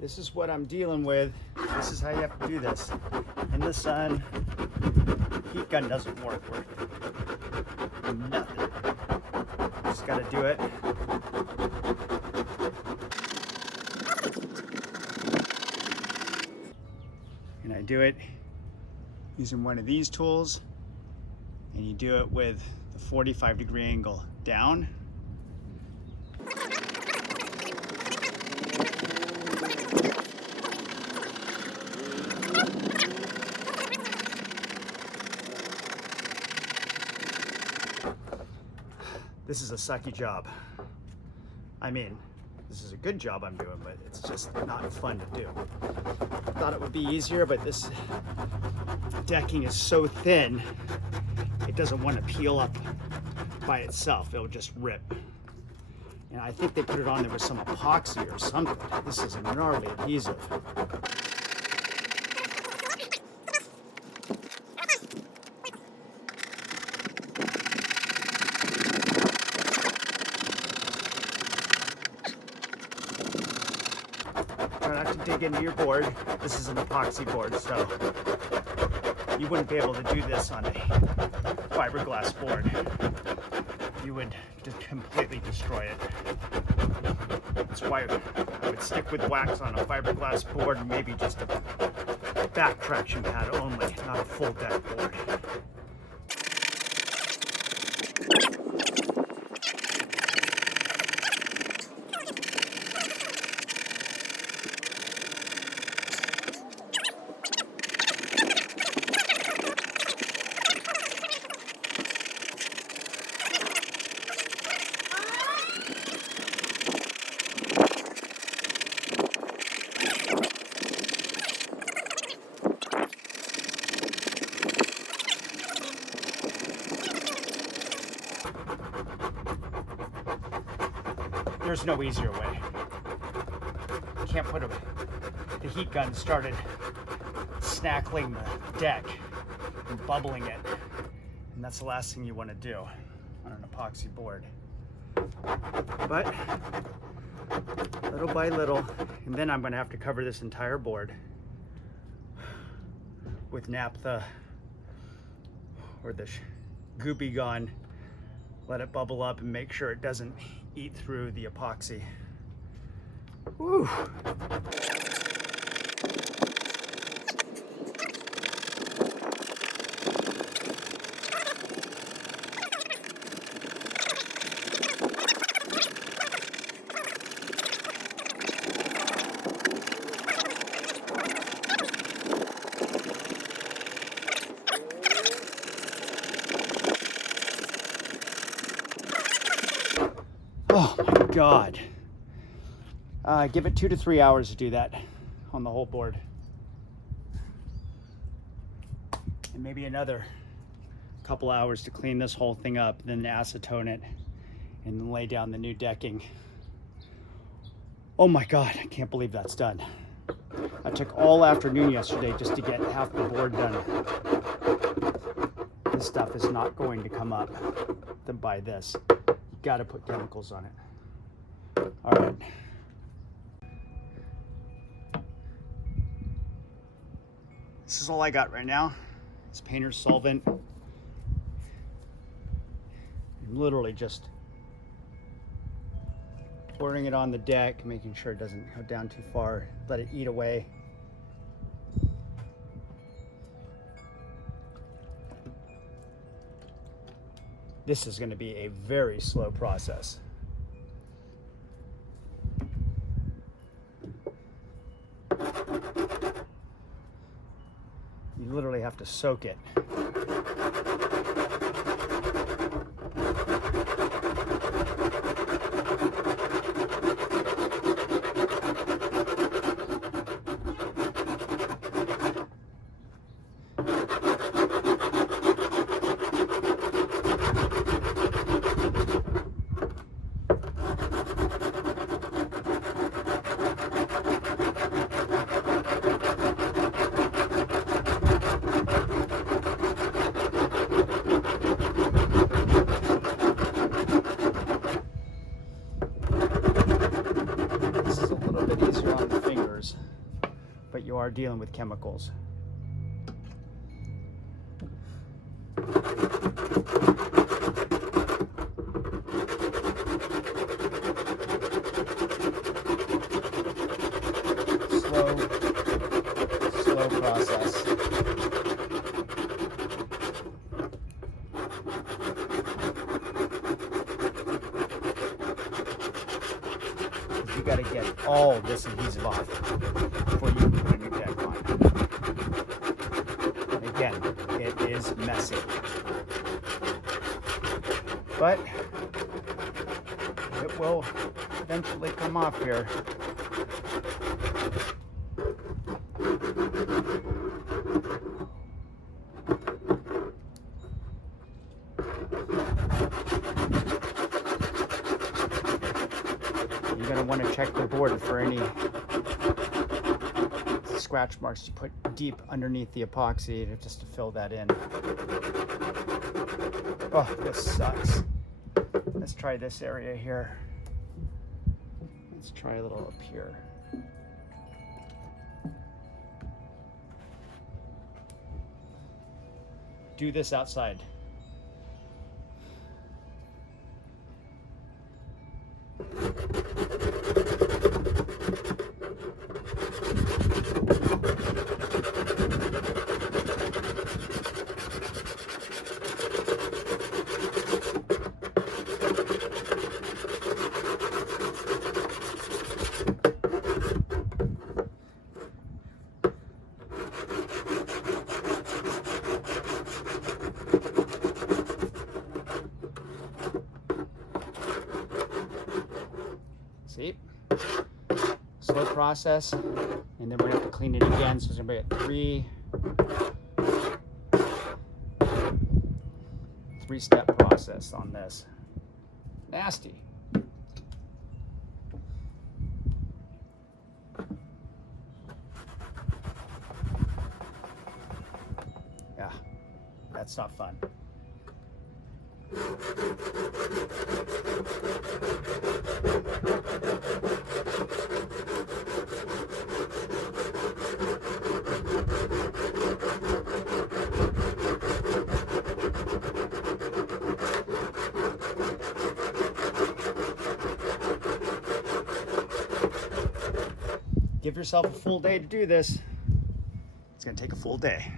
This is what I'm dealing with. This is how you have to do this. In the sun, heat gun doesn't work. Nothing. Just gotta do it. And I do it using one of these tools, and you do it with the 45-degree angle down. This is a sucky job. I mean, this is a good job I'm doing, but it's just not fun to do. I thought it would be easier, but this decking is so thin, it doesn't want to peel up by itself. It'll just rip. And I think they put it on there with some epoxy or something. This is a gnarly adhesive. Try not to dig into your board. This is an epoxy board, so you wouldn't be able to do this on a fiberglass board. You would just completely destroy it. That's why I would stick with wax on a fiberglass board, and maybe just a back traction pad only, not a full deck board. There's no easier way. You can't put the heat gun started snackling the deck and bubbling it. And that's the last thing you want to do on an epoxy board. But little by little, and then I'm going to have to cover this entire board with naphtha or the goopy gun. Let it bubble up and make sure it doesn't eat through the epoxy. Woo. Oh my God. Give it 2 to 3 hours to do that on the whole board. And maybe another couple hours to clean this whole thing up, then acetone it, and then lay down the new decking. Oh my God, I can't believe that's done. I took all afternoon yesterday just to get half the board done. This stuff is not going to come up by this. Got to put chemicals on it. All right. This is all I got right now. It's painter's solvent. I'm literally just pouring it on the deck, making sure it doesn't go down too far. Let it eat away. This is going to be a very slow process. You literally have to soak it. This is a little bit easier on the fingers. polymers, but you are dealing with chemicals. Slow process. You got to get all this adhesive off before you can put a new deck on. And again, it is messy, but it will eventually come off here. You're going to want to check the board for any scratch marks you put deep underneath the epoxy just to fill that in. Oh, this sucks. Let's try this area here. Let's try a little up here. Do this outside. See? Slow process, and then we're gonna have to clean it again, so it's gonna be a three-step process on this. Nasty. Yeah, that's not fun. Give yourself a full day to do this. It's gonna take a full day.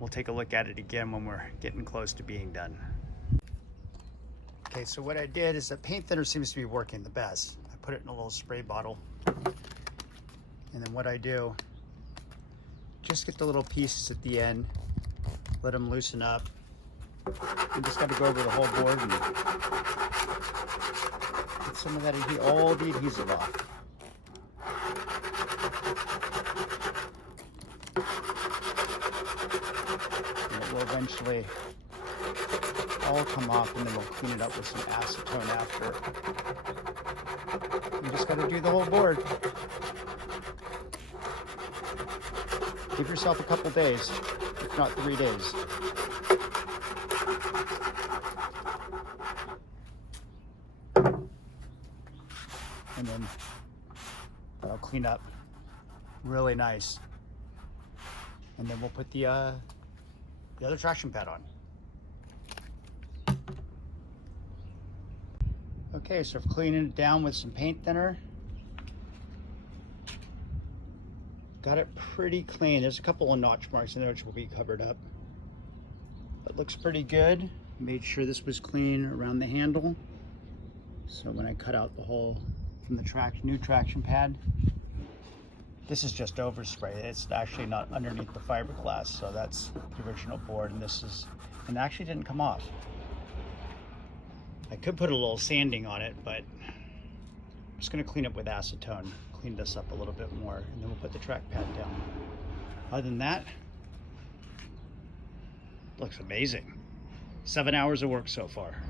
We'll take a look at it again when we're getting close to being done. Okay, so what I did is the paint thinner seems to be working the best. I put it in a little spray bottle. And then what I do, just get the little pieces at the end, let them loosen up. You just gotta go over the whole board and get some of that, all the adhesive off. Will eventually all come off, and then we'll clean it up with some acetone after. You just got to do the whole board. Give yourself a couple days, if not 3 days. And then that'll clean up really nice. And then we'll put the other traction pad on. Okay, so I'm cleaning it down with some paint thinner. Got it pretty clean. There's a couple of notch marks in there which will be covered up. But looks pretty good. Made sure this was clean around the handle. So when I cut out the hole from the new traction pad, this is just overspray. It's actually not underneath the fiberglass, so that's the original board, and and it actually didn't come off. I could put a little sanding on it, but I'm just gonna clean it with acetone, clean this up a little bit more, and then we'll put the track pad down. Other than that, looks amazing. 7 hours of work so far.